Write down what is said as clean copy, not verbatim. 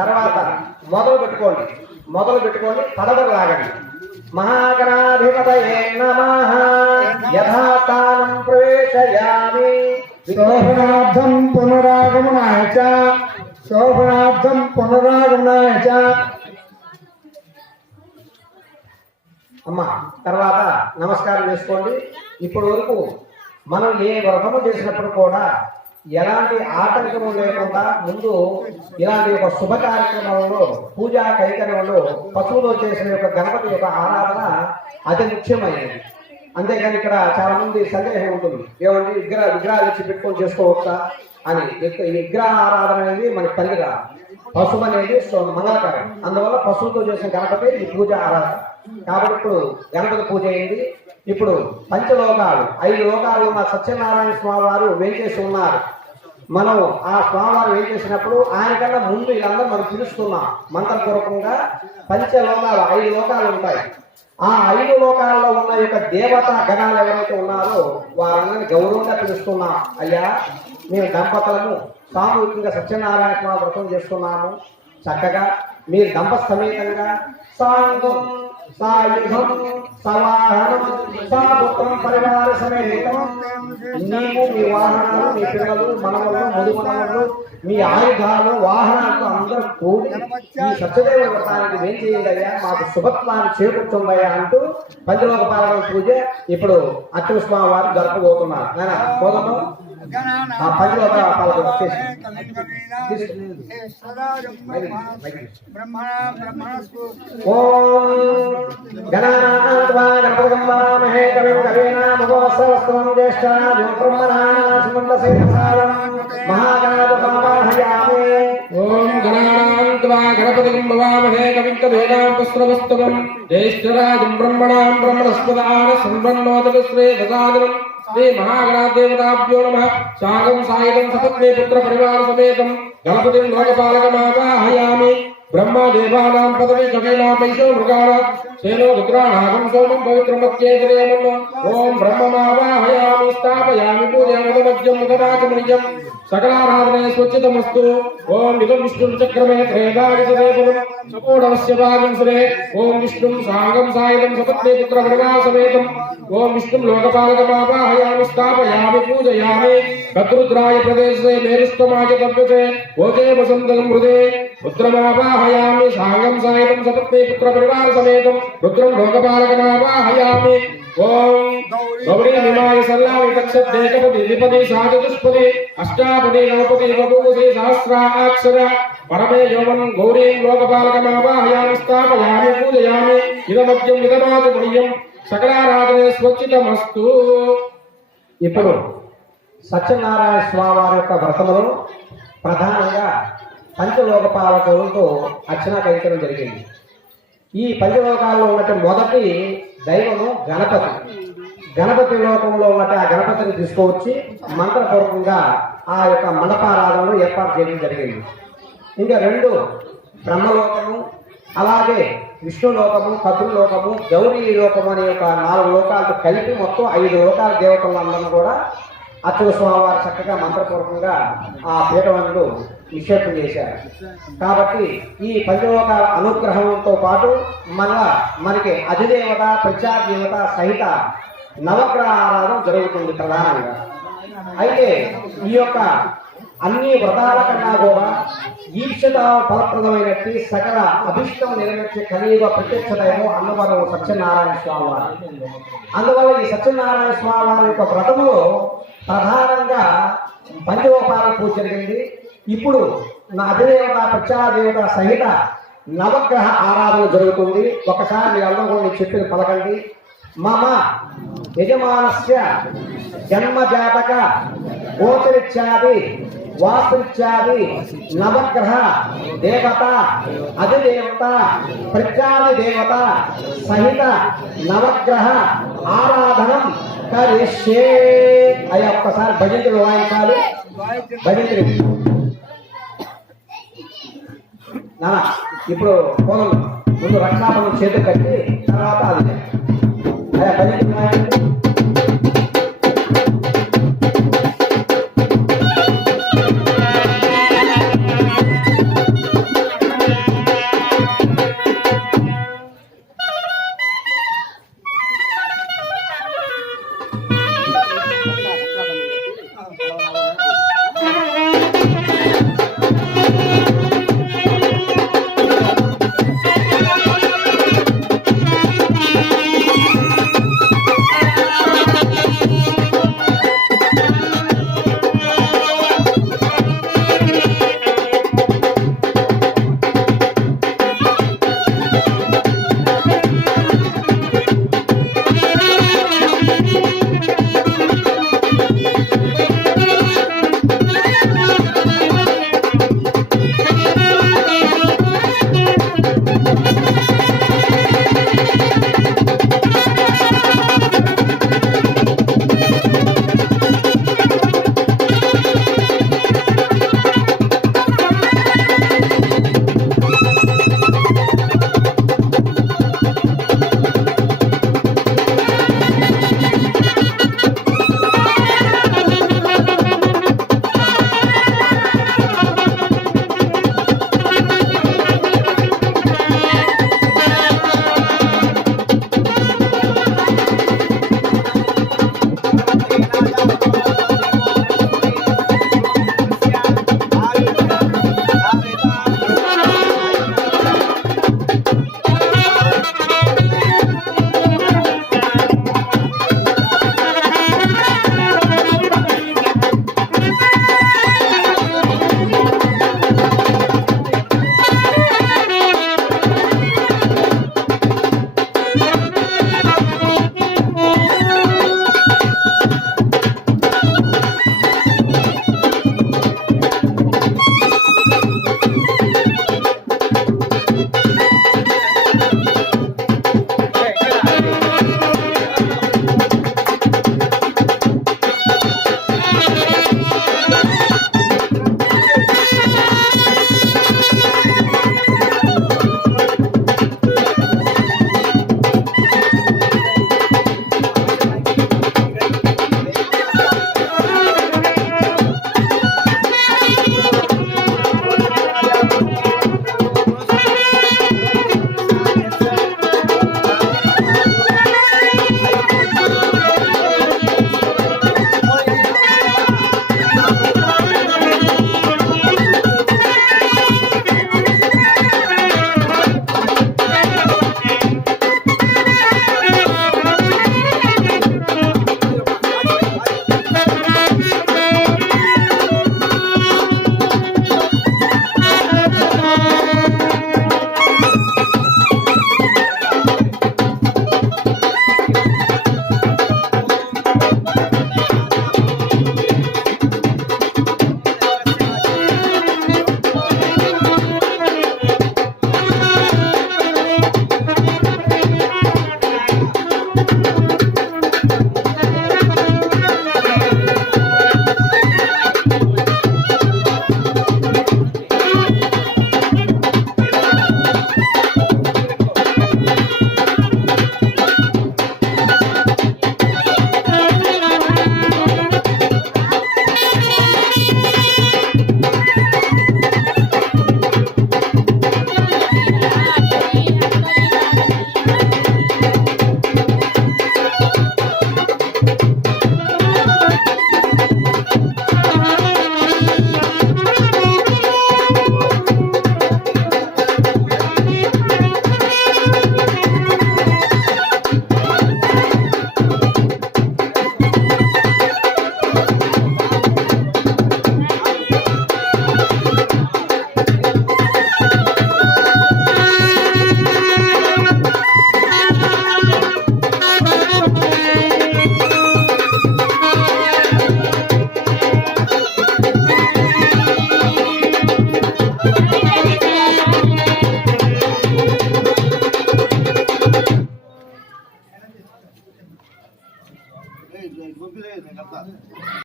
తర్వాత మొదలు పెట్టుకోండి పడవలు లాగండి. మహాగణాధిపతయే నమః యథాస్థానం ప్రవేశయామి. శోభనార్థం పునరాగమనాయ చ అమ్మ తర్వాత నమస్కారం చేసుకోండి. ఇప్పటి వరకు మనం ఏ వ్రతము చేసినప్పుడు కూడా ఎలాంటి ఆటంకము లేకుండా ముందు ఇలాంటి ఒక శుభ కార్యక్రమంలో పూజా కైకర్యంలో పశువులో చేసిన యొక్క గణపతి యొక్క ఆరాధన అతి ముఖ్యమైనది. అంతేకాని ఇక్కడ చాలా మంది సందేహం ఉంటుంది, ఏమంటే విగ్రహాలు ఇచ్చి పెట్టుకొని చేసుకోవచ్చా అని. విగ్రహ ఆరాధన అనేది మనకి పనికిరా. పశువు అనేది మంగళకరం, అందువల్ల పశువుతో చేసిన గణపతి ఈ పూజ ఆరాధన. కాబట్టి ఇప్పుడు గణపతి పూజ అయింది. ఇప్పుడు పంచలోకాలు 5 లోకాలు ఉన్న సత్యనారాయణ స్వామి వారు వేంచేసి ఉన్నారు. మనం ఆ స్వామివారు వేంచేసినప్పుడు ఆయన కన్నా ముందు వీళ్ళందరూ మనం పిలుస్తున్నాం మంత్రపూర్వకంగా. పంచలోకాలు 5 లోకాలు ఉంటాయి. ఆ 5 లోకాల్లో ఉన్న యొక్క దేవతా గణాలు ఎవరైతే ఉన్నారో వారందరినీ గౌరవంగా పిలుస్తున్నాం. అయ్యా మేము దంపతులను సామూహికంగా సత్యనారాయణ స్వామి వ్రతం చేస్తున్నాము. చక్కగా మీరు దంపతి సమేతంగా సాంగం సాయుధం సవాహనం సాపుత్రం పరివార సమేతం నీవు మీ వాహనాలు మీ పిల్లలు మనవలు ముదుమనవలు మీ ఆయుధాలు వాహనాలతో అందరూ కూడి ఈ సత్యదేవ వ్రతానికి ఏం చేయండి అయ్యా, మాకు శుభత్వాన్ని చేకూర్చుందయ్యా అంటూ పంచలోక పాలన పూజ ఇప్పుడు అర్చక స్వామి వారు జరపబోతున్నారు. పోదాము పంచలోక పాలన వచ్చేసి ఓం గణానాన్వా గణపతిం వామహే కవిం కవీనాముపవస్సవస్వం జ్యేష్ఠానాం బ్రహ్మణానాం సుమందసేనసారం మహాగణాధిపతావాహయామి. ఓం గణానాన్వా గణపతిం వామహే కవిం కవీనాముపవస్సవస్వం జ్యేష్ఠరాజం బ్రహ్మణాం బ్రహ్మణస్పదాన సంపన్నోదక శ్రేయసాదనం శ్రీ మహాగణాదేవతాభ్యో నమః. సాగం సాయుధం సపత్ని పుత్ర పరివార సమేతం గణపతిం లోకపాలకమావాహయామి. బ్రహ్మదేవానాం పదవి కవీనామైషో మృగాణాం సేనో రుద్రాణాగం సోమం పవిత్రమత్యేతరేమన్న. ఓం బ్రహ్మమావాహయామి స్థాపయామి పూజయామి మధ్యం ముఖరాజమణిజం సకలారాధనే స్వచ్ఛతమస్తు. ఓం ఇదం విష్ణుం చక్రమే త్రేదాయుధదేవనం సపోడవస్య భాగం సురే. ఓం విష్ణుం సాంగం సాయుధం సపత్ని పుత్ర పరివార సమేతం ఓం విష్ణుం లోకపాలకమావాహయామి స్థాపయామి పూజయామి. భద్రుద్రాయ ప్రదేశే మేరుష్టమాయ తవ్యతే ఓకే వసంతం హృదే రుద్రమావాహయామి. సాంగం సాయుధం సపత్ని పుత్ర పరివార సమేతం రుద్రం లోకపాలకమావాహయామి. ఓం గౌరీ నిమాయ సల్లామి తక్షదేకపతి ద్విపది సాచతుష్పది అష్టాపది నవపది బహుమతి సహస్రాక్షర పరమే యోమం గౌరీం లోకపాలకమావాహయామి స్థాపయామి పూజయామి. ఇదమద్యం ఇదమాదిమణ్యం సకలారాధనే స్వచ్ఛితమస్తు. ఇప్పుడు సత్యనారాయణ స్వామి వారి యొక్క వ్రతములు ప్రధానంగా పంచలోకపాలకులతో అర్చనా కైంకర్యం జరిగింది. ఈ పంచలోకాల్లో ఉన్నట్టు మొదటి దైవము గణపతి. గణపతి లోకంలో ఉన్నట్టు ఆ గణపతిని తీసుకువచ్చి మంత్రపూర్వకంగా ఆ యొక్క మండపారాధనలు ఏర్పాటు చేయడం జరిగింది. ఇంకా 2 బ్రహ్మలోకము, అలాగే విష్ణులోకము, కద్రులోకము, గౌరీ లోకము అనే ఒక 4 లోకాలతో కలిపి మొత్తం 5 లోకాల దేవతలందరూ కూడా అర్చక స్వామి వారు చక్కగా మంత్రపూర్వకంగా ఆ పీఠవంతుడు నిక్షేపం చేశారు. కాబట్టి ఈ పంచలోకాల అనుగ్రహంతో పాటు మనకి అధిదేవత ప్రత్యాదేవత సహిత నవగ్రహ ఆరాధన జరుగుతుంది ప్రధానంగా. అయితే ఈ యొక్క అన్ని వ్రతాల కన్నా కూడా ఈక్షత ఫలప్రదమైనట్టు సకల అభిష్టం నెరవేర్చే కలియుగ ప్రత్యక్షతేమో అన్నవరం సత్యనారాయణ స్వామి వారు. అందువల్ల ఈ సత్యనారాయణ స్వామి వారి యొక్క వ్రతములో ప్రధానంగా పంచలోకాల పూజ జరిగింది. ఇప్పుడు నా అధిదేవత ప్రత్యాదేవత సహిత నవగ్రహ ఆరాధన జరుగుతుంది. ఒకసారి మీరు అందరూ కూడా చెప్పిన పలకండి. మమ యజమానస్య జన్మజాతక గోచరిత్యాది వాస్తుత్యాది నవగ్రహ దేవత అధిదేవత ప్రత్యాది దేవత సహిత నవగ్రహ ఆరాధనం కరిష్యే. అయ్యా ఒక్కసారి భజంతులు వాయించాలి. భజంతులు నానా ఇప్పుడు పోదాం. ముందు రక్షాబంధం చేతులు కట్టి తర్వాత అది అయ్యా భజంతులు వాయించాలి.